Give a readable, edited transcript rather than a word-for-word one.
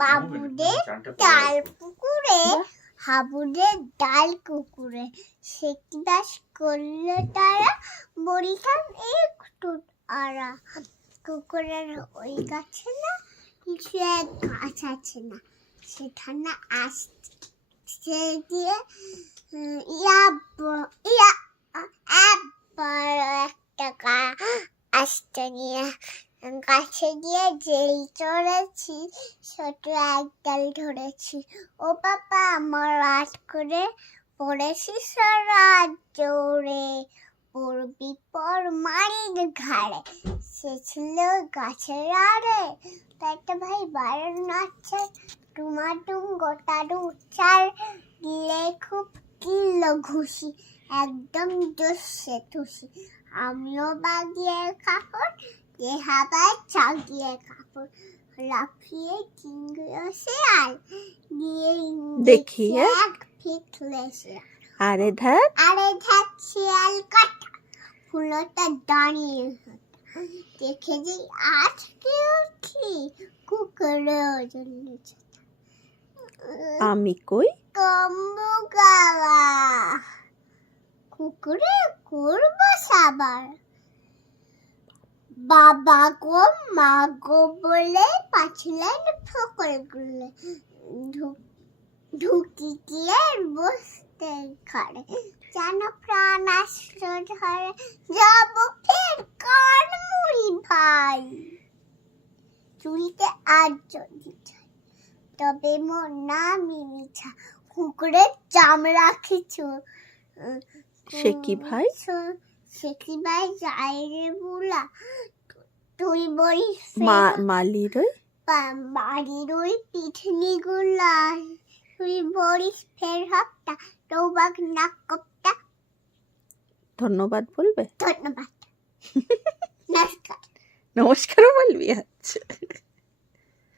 বাবুদের ডাল পুকুরে হাবুদের ডাল কুকুরে শেকদাস করলো তারা বরিখান একটু আরা কুকুরের ওই গাছে না কিছু এক গাছ আছে না সেটা না আসছে দিয়ে একটা আসতে নিয়ে গাছে গিয়ে যেই চড়েছি ছোট এক ডাল ধরেছি ও বাবা আমার রাত করে পড়েছি সারা জোরে পড়বি পর মারির ঘাড়ে সে ছিল গাছের আড়ে একটা ভাই বারণ নাচছে টুমাটুম গোটাডু চার দিলে খুব কিল ঘুষি একদম জোশে তুষি আমিও বাগিয়ে কাপড় হাবায় চাগিয়ে কাপড় লাফিয়ে কিংগুলো শেয়াল দিয়ে দেখিয়ে এক ফিটলে শেয়াল আরে ধাত শেয়াল কাটা ফুলটা দাঁড়িয়ে দেখে যে আজকে উঠি কুকুরের জন্য আমি কই কম্বু গাওয়া কুকুরে করবো সাবার বাবা গো মা গো বলে পাছিলেন ফকর গুলে ঢুকি গিয়ে বসতে ঘরে যেন প্রাণ আসলো ধরে যাব ফের কান মুড়ি ভাই চুরিতে আর যদি চাই তবে মোর নাম মিছা কুকুরের চামড়া কিছু সে কি ভাই যাই রে বুলা তুই বলিস মালির ওই পিঠনি গুলা তুই বলিস ফের হপ্তা টৌবাক নাক কপ্তা ধন্যবাদ বলবে ধন্যবাদ নমস্কার নমস্কারও বলবি আচ্ছা